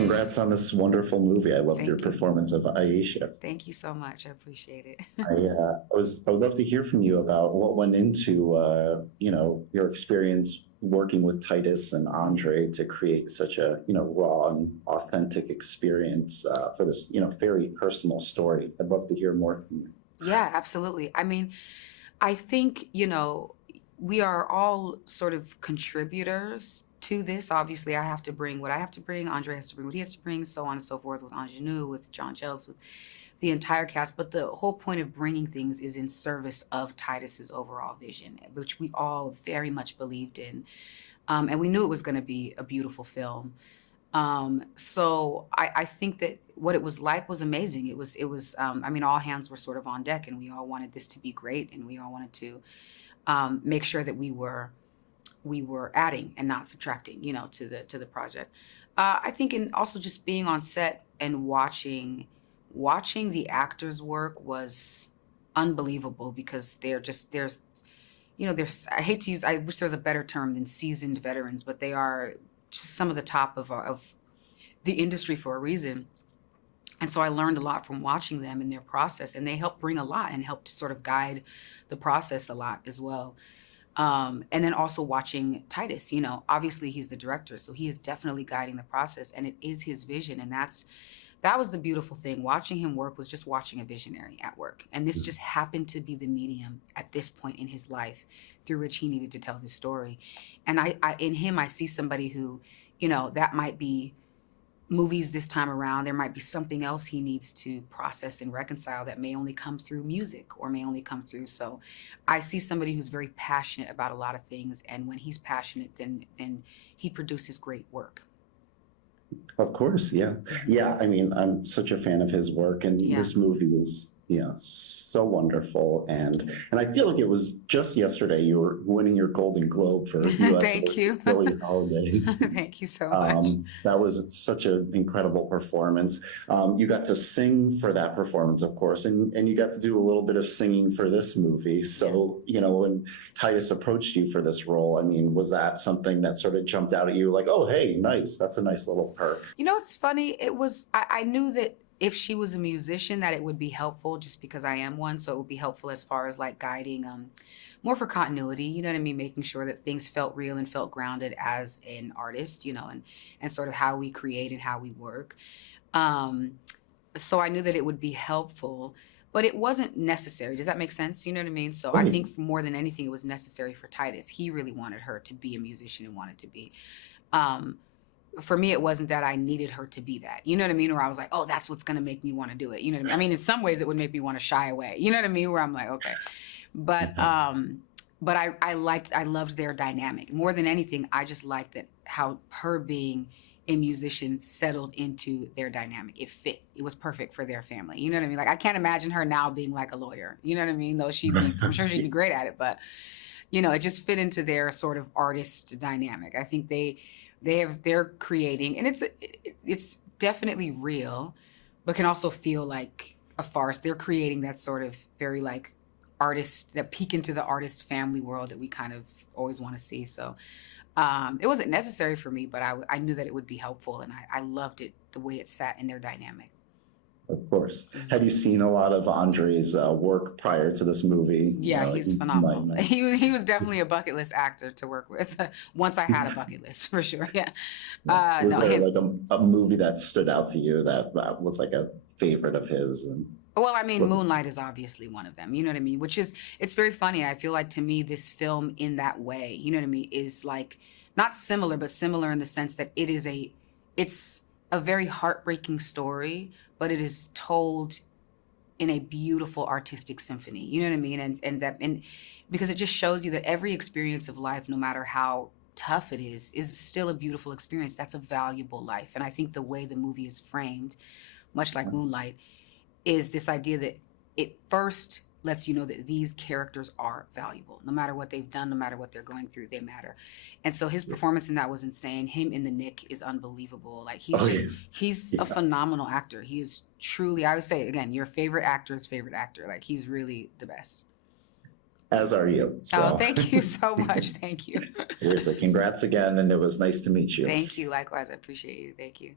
congrats on this wonderful movie. I loved your Thank you. performance of Aisha. Thank you so much. I appreciate it. I would love to hear from you about what went into your experience working with Titus and Andre to create such a raw and authentic experience for this very personal story. I'd love to hear more from you. Yeah, absolutely. I mean, I think, we are all sort of contributors to this. Obviously, I have to bring what I have to bring. Andre has to bring what he has to bring, so on and so forth with Ingenue, with John Jelks, with the entire cast. But the whole point of bringing things is in service of Titus's overall vision, which we all very much believed in. And we knew it was going to be a beautiful film. So I think that what it was like was amazing. I mean, all hands were sort of on deck, and we all wanted this to be great, and we all wanted to make sure that we were adding and not subtracting, to the project. I think, and also just being on set and watching the actors work was unbelievable, because I hate to use, I wish there was a better term than seasoned veterans, but they are just some of the top of the industry for a reason. And so I learned a lot from watching them and their process, and they helped bring a lot and helped to sort of guide the process a lot as well. And then also watching Titus, obviously he's the director, so he is definitely guiding the process, and it is his vision. And that was the beautiful thing. Watching him work was just watching a visionary at work. And this just happened to be the medium at this point in his life through which he needed to tell his story. And in him, I see somebody who, that might be movies this time around. There might be something else he needs to process and reconcile that may only come through music or may only come through. So I see somebody who's very passionate about a lot of things. And when he's passionate, then he produces great work. Of course, yeah. Yeah, I mean, I'm such a fan of his work, and Yeah. this movie was, so wonderful. And I feel like it was just yesterday you were winning your Golden Globe for US Thank you. Billie Holiday. Thank you so much. That was such an incredible performance. You got to sing for that performance, of course, and you got to do a little bit of singing for this movie. So, when Titus approached you for this role, I mean, was that something that sort of jumped out at you like, oh, hey, nice, that's a nice little perk? It's funny. I knew that if she was a musician, that it would be helpful, just because I am one. So it would be helpful as far as like guiding, more for continuity, you know what I mean? Making sure that things felt real and felt grounded as an artist, and sort of how we create and how we work. So I knew that it would be helpful, but it wasn't necessary. Does that make sense? You know what I mean? So I think more than anything, it was necessary for Titus. He really wanted her to be a musician and wanted to be. For me, it wasn't that I needed her to be that. You know what I mean? Where I was like, oh, that's what's going to make me want to do it. You know what I mean? I mean, in some ways, it would make me want to shy away. You know what I mean? Where I'm like, okay. But I loved their dynamic. More than anything, I just liked that how her being a musician settled into their dynamic. It fit. It was perfect for their family. You know what I mean? Like, I can't imagine her now being like a lawyer. You know what I mean? Though I'm sure she'd be great at it, but it just fit into their sort of artist dynamic. I think they're creating, and it's definitely real, but can also feel like a farce. They're creating that sort of very like artist, that peek into the artist family world that we kind of always want to see. So it wasn't necessary for me, but I knew that it would be helpful, and I loved it, the way it sat in their dynamic. Of course. Had you seen a lot of Andre's work prior to this movie? Yeah, he's phenomenal. He was definitely a bucket list actor to work with. Once I had a bucket list, for sure. Yeah. Was there like a movie that stood out to you that was like a favorite of his? Well, I mean, Moonlight is obviously one of them. You know what I mean? It's very funny. I feel like, to me, this film in that way, you know what I mean, is like not similar, but similar in the sense that it's a very heartbreaking story, but it is told in a beautiful artistic symphony. You know what I mean? And because it just shows you that every experience of life, no matter how tough it is still a beautiful experience. That's a valuable life. And I think the way the movie is framed, much like Moonlight, is this idea that it first lets you know that these characters are valuable. No matter what they've done, no matter what they're going through, they matter. And so his performance in that was insane. Him in The Nick is unbelievable. Like, he's a phenomenal actor. He is truly, I would say, again, your favorite actor's favorite actor. Like, he's really the best. As are you. Oh, So thank you so much. Thank you. seriously, congrats again, and it was nice to meet you. Thank you. Likewise, I appreciate you. Thank you.